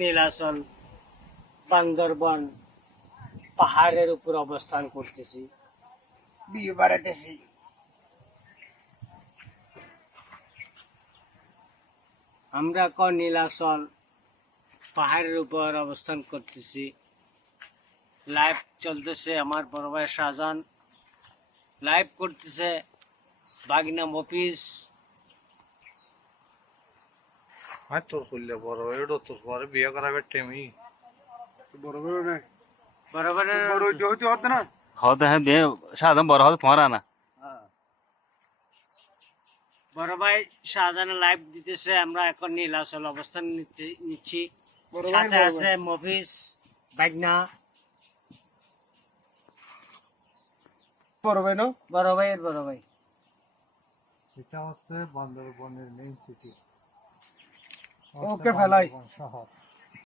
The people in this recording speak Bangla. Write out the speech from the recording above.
নীলাচল বান্দরবন পাহাড়ের উপর অবস্থান করতেছি, ভিউ বাড়াতেছি। আমরা এখন নীলাচল পাহাড়ের উপর অবস্থান করতেছি। লাইভ চলতেছে, আমার বড় ভাই শাহজাহান লাইভ করতেছে, বাগিনা মফিজ। তোর করলে বড় ভাইও তোর পরে বিয়ে করাবে টেমি বড় ভাই না হতে হ্যাঁ বিয়ে সাধারণ বড় হতে পড়া না। বড় ভাই শাহজাহান লাইভ দিতেছে, আমরা এখন নীলাচল অবস্থান নিচ্ছি। সাথে আছে মফিজ বাগনা, বড় ভাই নো বড় ভাইয়ের বড় ভাই। এটা হচ্ছে বান্দরবনের মেইন সিটি। ওকে ফেলাই শহর।